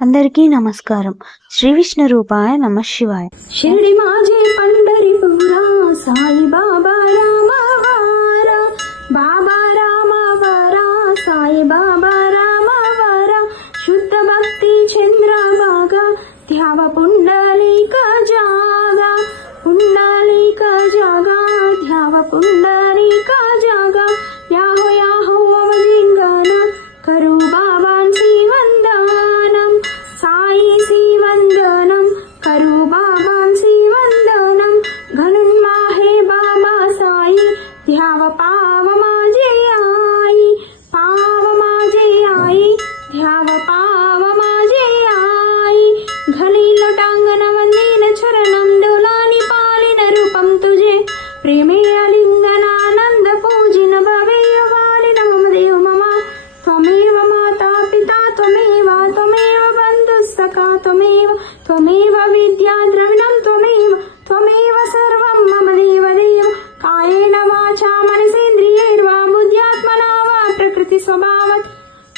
అందరికీ నమస్కారం. శ్రీ విష్ణు రూపాయ నమ శివాయ. शिर्डी माझे पंढरीपुरा साई बाबा रामवारा बाबा रामवारा साई बाबा रामवारा शुद्ध भक्ती चंद्रभागा ध्यावा पुंडलिक जागा ध्यावा पुंडलिक जागा याहो अवलिंगन करू बाबांची वंदनम साईची वंदनम करू बाबांची वंदनम घनुन माहे बाबा साई ध्याव पाव माझे आई ध्याव पाव माझे आई घनी लटांगण वंदीन चरणम डोलानी पालिन रूपम तुझे प्रेमे अलिंगनानंद पूजिन भवेय वालिन मम देव मम त्वमेव माता पिता त्वमेव बन्धुस्सखा त्वमेव विद्या द्रविणं त्वमेव सर्वं मम देव कायेन वाचा मनसेन्द्रियैर्वा बुद्ध्यात्मना वा प्रकृतिस्वभावात्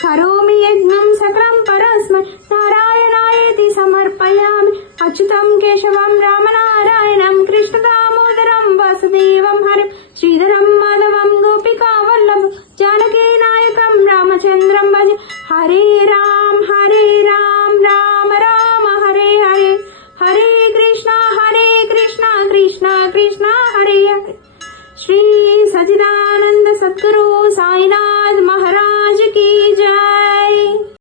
करोमि यज्ञं सकलं परस्मै नारायणायेति समर्पयामि अच्युतं केशवं रामनारायणं कृष्ण